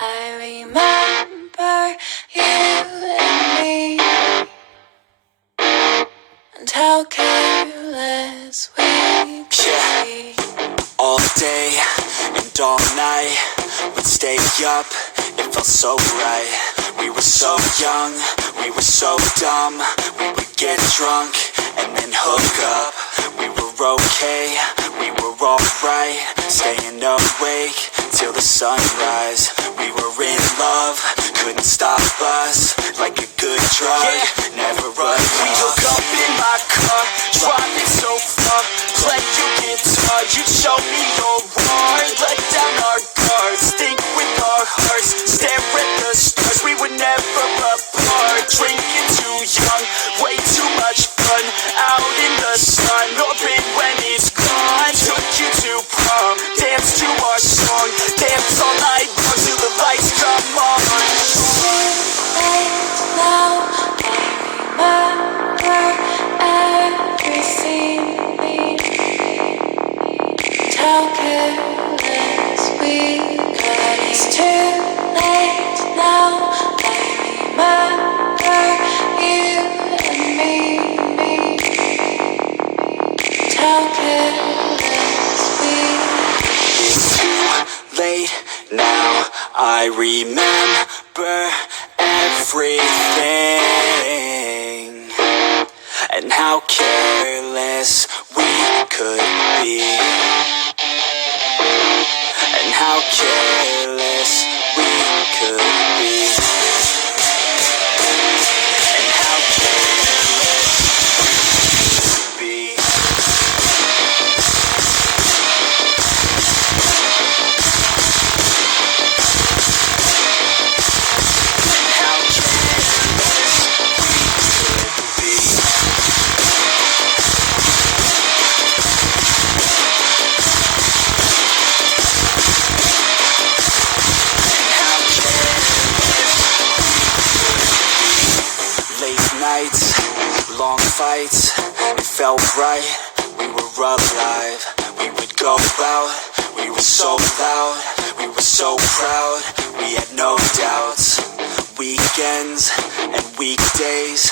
I remember you and me, and how careless we could be. All day and all night, we'd stay up, it felt so right. We were so young, we were so dumb. We would get drunk and then hook up. We were okay, we were alright, staying awake till the sunrise. We were in love, couldn't stop us, like a good drug, never run. We hook up in my car, driving so far, play your guitar, you show me your heart, let down our guards, think with our hearts, stare at the stars. We were never apart, drinking too young, way too much fun, out in the sun, open when it's gone. Took you to prom, dance to our song, dance all night long till the lights come on. Now I remember every scene, and how careless we got. It's too late now. I remember you and me, and how careless we got. It's too late now, I remember everything, and how careless we could be, and how careless we could be, and how careless we could be. Long fights, it felt right, we were alive. We would go out, we were so loud, we were so proud, we had no doubts. Weekends and weekdays,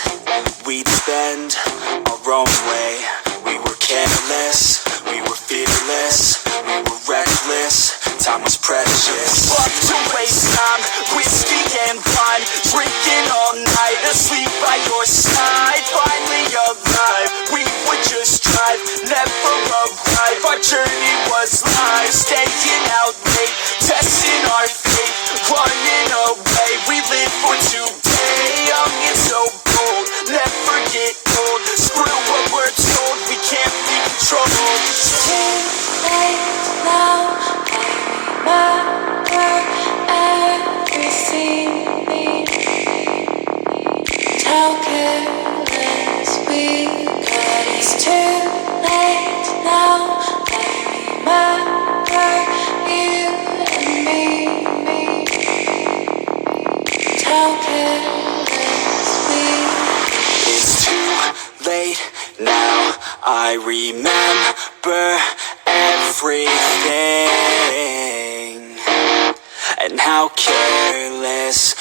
we'd spend our own way. We were careless, we were fearless, we were reckless, time was precious. Fuck to waste time, whiskey and wine, drinking all night, asleep by your side. Finally alive, we would just drive, never arrive. Our journey was live, staying out late, testing our fate, running away. We live for today, young and so bold, never get old. Screw what we're told, we can't be controlled. It's too late now. I remember every scene, and how careless we got. It's too late now. I remember you and me, and how careless we got. It's too late now, I remember everything, and how careless